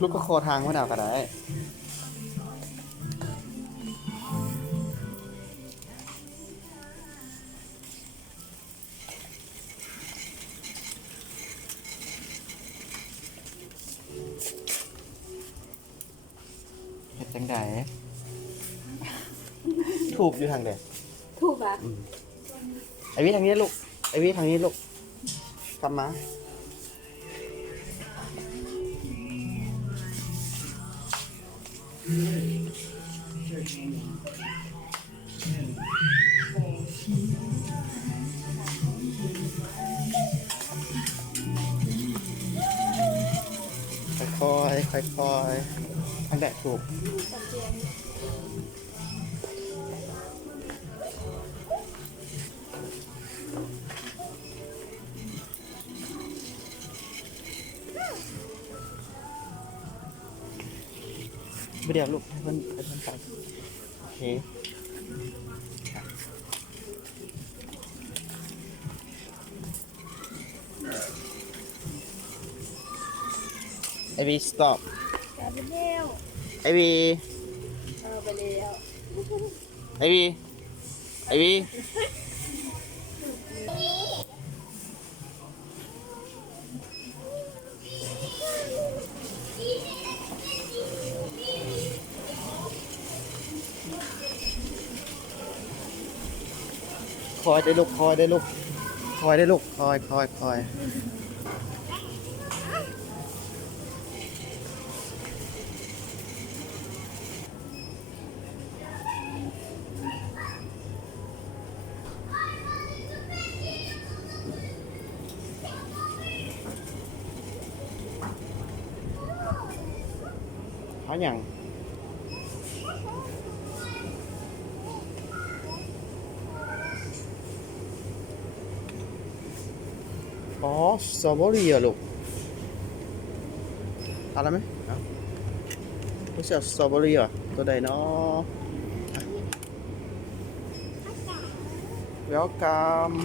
ลูกก็คอทางมะนาวก็ได้เห็ดจังไดถูกอยู่ทางเดียว ถูกปะ ไอวิทางนี้ลูกไอวิทางนี้ลูกกลับมาค่อยๆค่อยๆทางแดดถูกไม่เดี๋ยวลูกให้เพื่อนไปโอเคไอวี stop กลับไปแล้ว ไอวีไปแล้ว ไอวีไอวีคอยได้ลูกคอยได้ลูกคอยได้ลูกคอยหาอย่างอ๋อสตรอเบอรี่เหรอลูกทานแล้วไหมเอาไม่ใช่สตรอเบอรี่เหรอตัวใดเนาะ welcome